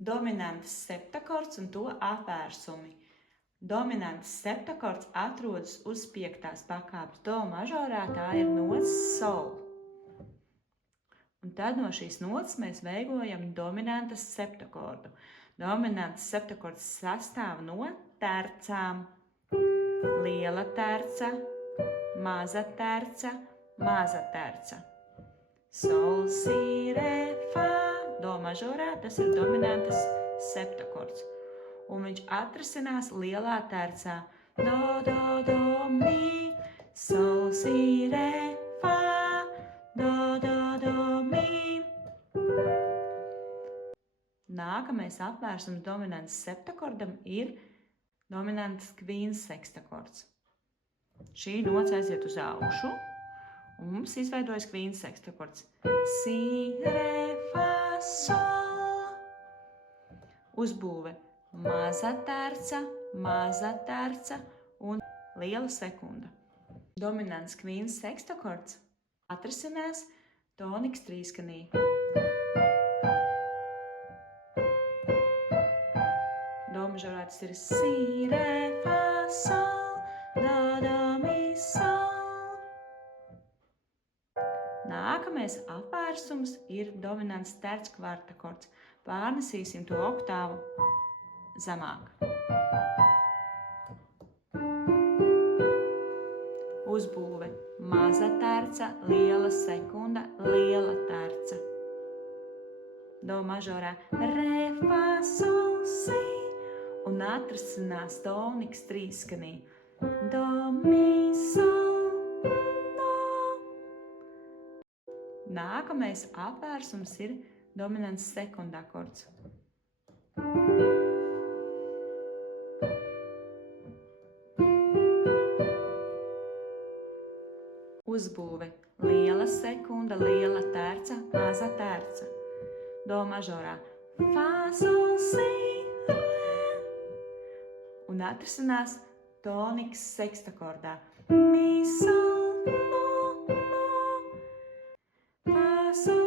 Dominants septakords un to apvērsumi. Dominants septakords atrodas uz 5. pakāpes. Do mažorā tā ir nots sol. Un tad no šīs nots mēs veidojam dominantas septakordu. Dominantas septakords sastāv no tercām. Liela terca, maza terca, maza terca. Sol, si, re, fa. Do mažorā tas ir dominantas septakords. Un viņš atrasinās lielā tercā. Do, do, do, mi, sol, si, re, fa, do, do, do, mi. Nākamais apvērsums dominants septakordam ir dominants kvīns sekstakords. Šī nots aiziet uz augšu, un mums izveidojas kvīns sekstakords. Si, re, fa, sol. Uzbūve. Maza terca un liela sekunda. Dominants kvīns sekstakords atrisinās toniks trīskanī. Do mažorā tas ir si, re, fa, sol, do, do, mi, sol. Nākamais apvērsums ir dominants terckvartakords. Pārnesīsim to oktāvu zemāk. Uzbūve. Maza terca, liela sekunda, liela terca. Do mažorā re, fa, sol, si. Un atrasinās toniks trīskanī. Do, mi, sol, do. Nākamais apvērsums ir dominants sekundakords. Uzbūve. Liela sekunda, liela terca, maza terca. Do mažorā fa, sol, si, re. Un atrasinās toniks sekstakordā. Mi, sol, do, do. Fa, sol.